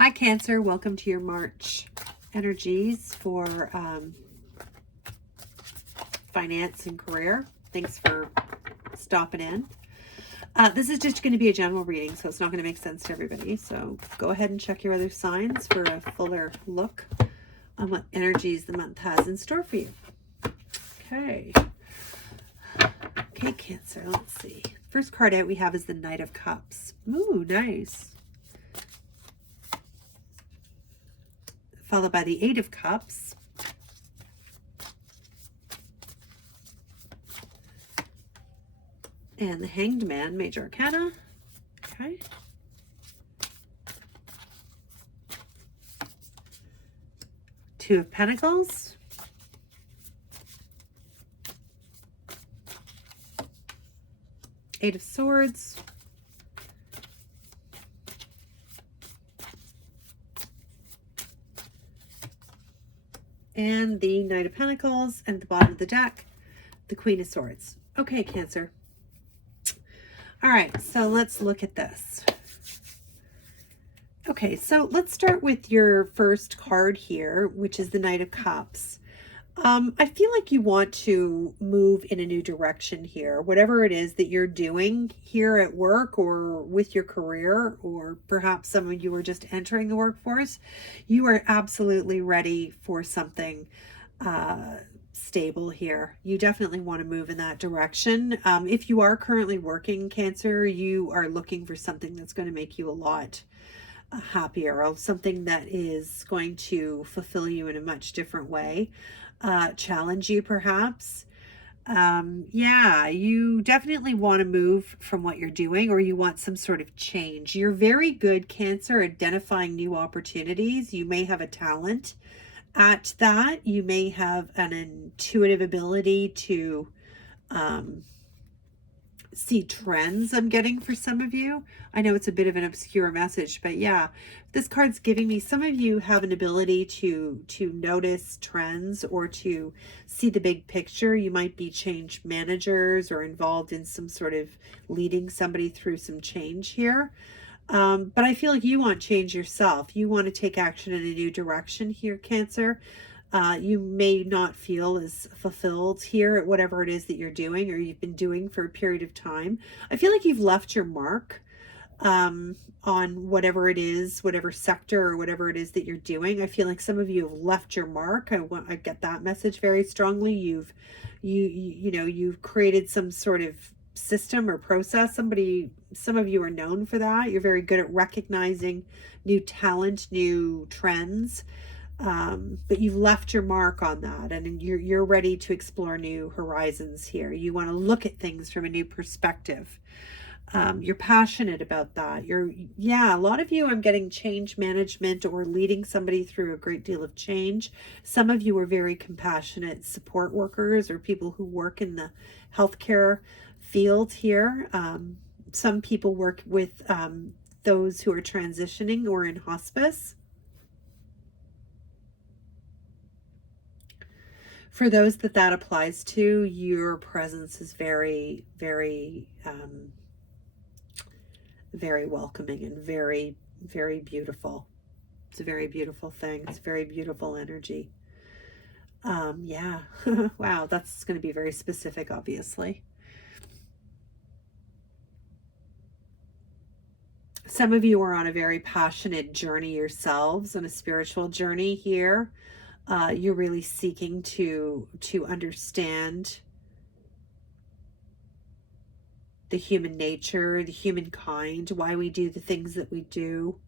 Hi, Cancer. Welcome to your March energies for finance and career. Thanks for stopping in. This is just going to be a general reading, so it's not going to make sense to everybody. So go ahead and check your other signs for a fuller look on what energies the month has in store for you. Okay. Okay, Cancer. Let's see. First card out we have is the Knight of Cups. Ooh, nice. Followed by the Eight of Cups. And the Hanged Man, Major Arcana. Okay. Two of Pentacles. Eight of Swords. And the Knight of Pentacles, and at the bottom of the deck, the Queen of Swords. Okay, Cancer. All right, so let's look at this. Okay, so let's start with your first card here, which is the Knight of Cups. I feel like you want to move in a new direction here. Whatever it is that you're doing here at work or with your career, or perhaps some of you are just entering the workforce, you are absolutely ready for something stable here. You definitely want to move in that direction. If you are currently working, Cancer, you are looking for something that's going to make you a lot happier, or something that is going to fulfill you in a much different way. Challenge you perhaps. Yeah, you definitely want to move from what you're doing, or you want some sort of change. You're very good, Cancer, identifying new opportunities. You may have a talent at that. You may have an intuitive ability to see trends, I'm getting, for some of you. I know it's a bit of an obscure message, but yeah, this card's giving me some of you have an ability to notice trends or to see the big picture. You might be change managers or involved in some sort of leading somebody through some change here. But I feel like you want change yourself. You want to take action in a new direction here, Cancer. You may not feel as fulfilled here at whatever it is that you're doing or you've been doing for a period of time. I feel like you've left your mark on whatever it is, whatever sector or whatever it is that you're doing. I feel like some of you have left your mark. I get that message very strongly. You've created some sort of system or process. Some of you are known for that. You're very good at recognizing new talent, new trends. But you've left your mark on that, and you're ready to explore new horizons here. You want to look at things from a new perspective. You're passionate about that. A lot of you, I'm getting change management or leading somebody through a great deal of change. Some of you are very compassionate support workers or people who work in the healthcare field here. Some people work with those who are transitioning or in hospice. For those that applies to, your presence is very, very, very welcoming and very, very beautiful. It's a very beautiful thing. It's a very beautiful energy. Yeah. Wow, that's going to be very specific, obviously. Some of you are on a very passionate journey yourselves, on a spiritual journey here. You're really seeking to understand the human nature, the humankind, why we do the things that we do.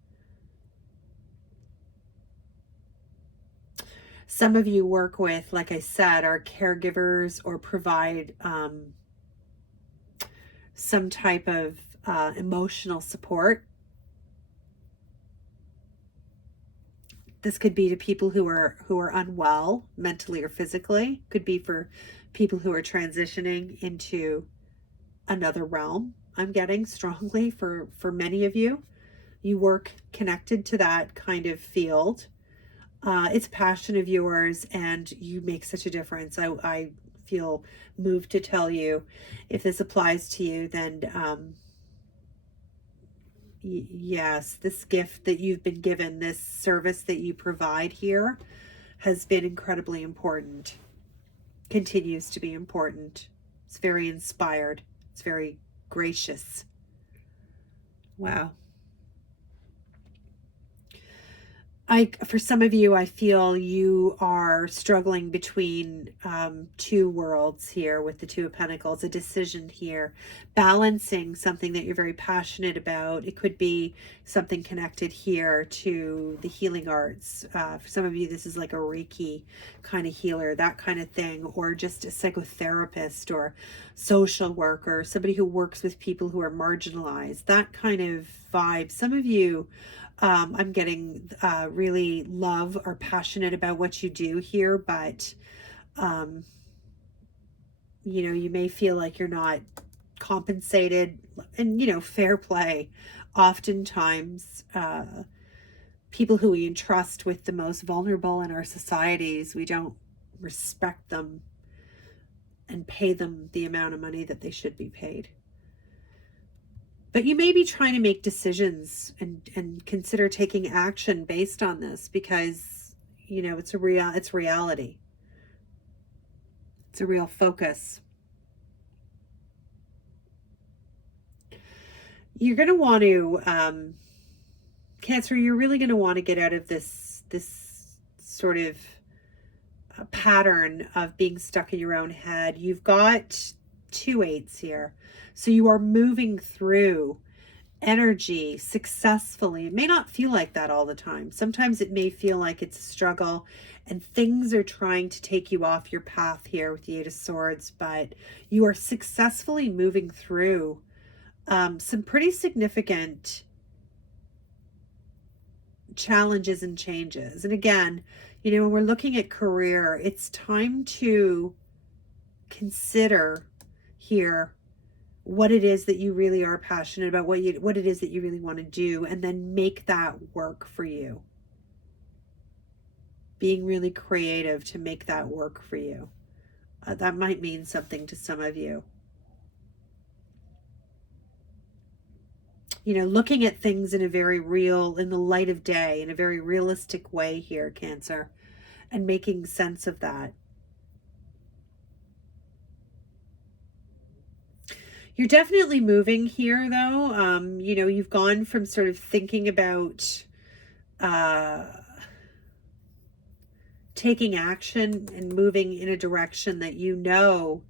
Some of you work with, like I said, are caregivers or provide some type of emotional support. This could be to people who are unwell mentally or physically. Could be for people who are transitioning into another realm. I'm getting strongly for many of you. You work connected to that kind of field. It's a passion of yours, and you make such a difference. I feel moved to tell you, if this applies to you, then Yes, this gift that you've been given, this service that you provide here has been incredibly important, continues to be important. It's very inspired. It's very gracious. Wow. For some of you, I feel you are struggling between two worlds here with the Two of Pentacles, a decision here, balancing something that you're very passionate about. It could be something connected here to the healing arts. For some of you, this is like a Reiki kind of healer, that kind of thing, or just a psychotherapist or social worker, somebody who works with people who are marginalized, that kind of vibe. Some of you, I'm getting really love or passionate about what you do here, but you know, you may feel like you're not compensated, and you know, fair play. Oftentimes, people who we entrust with the most vulnerable in our societies, we don't respect them and pay them the amount of money that they should be paid. But you may be trying to make decisions and consider taking action based on this, because you know it's reality. It's a real focus. You're going to want to, Cancer, you're really going to want to get out of this sort of pattern of being stuck in your own head. You've got 2 8s here. So you are moving through energy successfully. It may not feel like that all the time. Sometimes it may feel like it's a struggle and things are trying to take you off your path here with the 8 of Swords, but you are successfully moving through some pretty significant challenges and changes. And again, you know, when we're looking at career, it's time to consider here what it is that you really are passionate about, what it is that you really want to do, and then make that work for you. Being really creative to make that work for you. That might mean something to some of you. You know, looking at things in a very real, in the light of day, in a very realistic way here, Cancer, and making sense of that. You're definitely moving here, though. You know, you've gone from sort of thinking about taking action and moving in a direction that you know,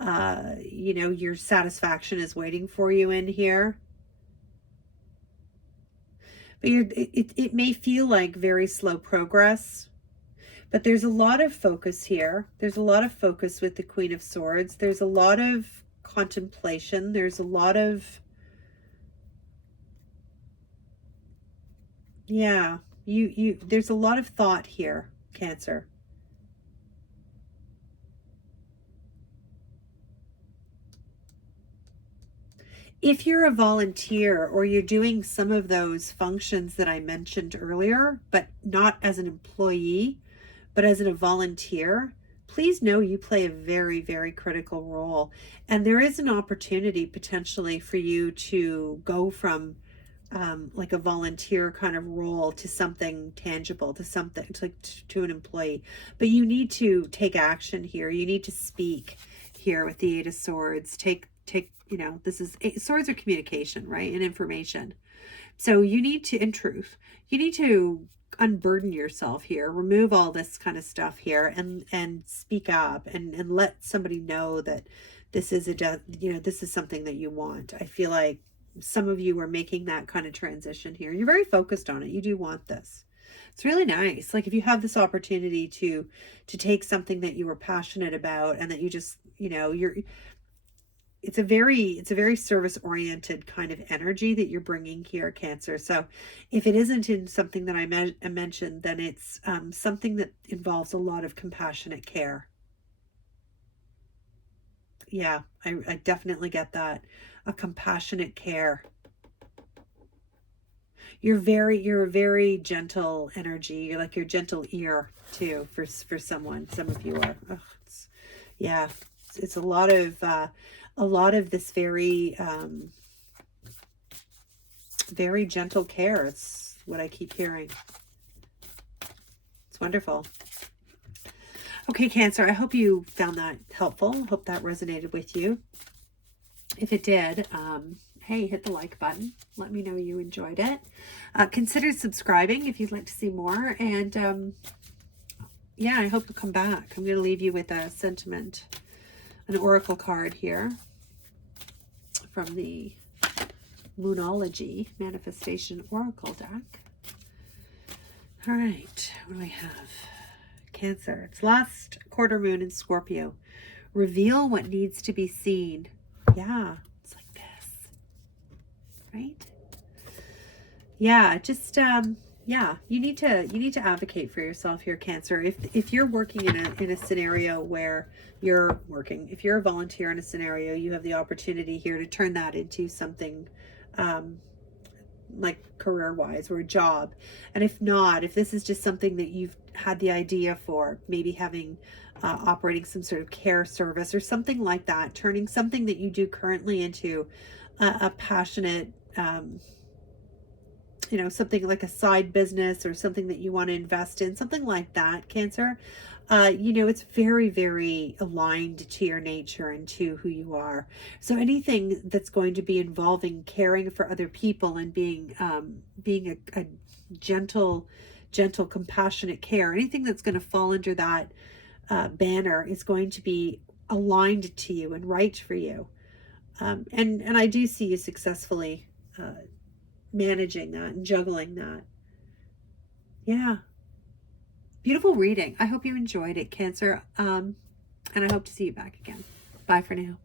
your satisfaction is waiting for you in here. But it may feel like very slow progress, but there's a lot of focus here. There's a lot of focus with the Queen of Swords. There's a lot of contemplation. There's a lot of, yeah, there's a lot of thought here, Cancer. If you're a volunteer or you're doing some of those functions that I mentioned earlier, but not as an employee, but as a volunteer, please know you play a very, very critical role. And there is an opportunity potentially for you to go from like a volunteer kind of role to something tangible, to something to an employee. But you need to take action here. You need to speak here with the 8 of Swords. Take, you know, swords are communication, right? And information. So you need to, in truth, you need to unburden yourself here, remove all this kind of stuff here, and speak up and let somebody know that this is this is something that you want. I feel like some of you are making that kind of transition here. You're very focused on it. You do want this. It's really nice. Like if you have this opportunity to take something that you were passionate about and that you just, you know, it's a very service oriented kind of energy that you're bringing here, Cancer. So if it isn't in something that I mentioned, then it's something that involves a lot of compassionate care. Yeah, I definitely get that. A compassionate care. You're a very gentle energy. You're like your gentle ear too for someone. Some of you are. Oh, it's a lot of this very Very gentle care. It's what I keep hearing. It's wonderful. Okay, Cancer, I hope you found that helpful. Hope that resonated with you. If it did, hey, hit the like button. Let me know you enjoyed it. Consider subscribing if you'd like to see more. And yeah, I hope you'll come back. I'm going to leave you with a sentiment, an oracle card here from the Moonology Manifestation Oracle deck. All right, what do we have? Cancer. It's last quarter moon in Scorpio. Reveal what needs to be seen. Yeah, it's like this, right? Yeah, just yeah, you need to advocate for yourself here, Cancer. If you're working in a scenario where if you're a volunteer in a scenario, you have the opportunity here to turn that into something like career-wise or a job. And if not, if this is just something that you've had the idea for, maybe having operating some sort of care service or something like that, turning something that you do currently into a passionate you know, something like a side business or something that you want to invest in, something like that, Cancer. You know, it's very, very aligned to your nature and to who you are. So anything that's going to be involving caring for other people and being a gentle, compassionate care, anything that's going to fall under that banner is going to be aligned to you and right for you. And I do see you successfully managing that and juggling that. Yeah. Beautiful reading. I hope you enjoyed it, Cancer. And I hope to see you back again. Bye for now.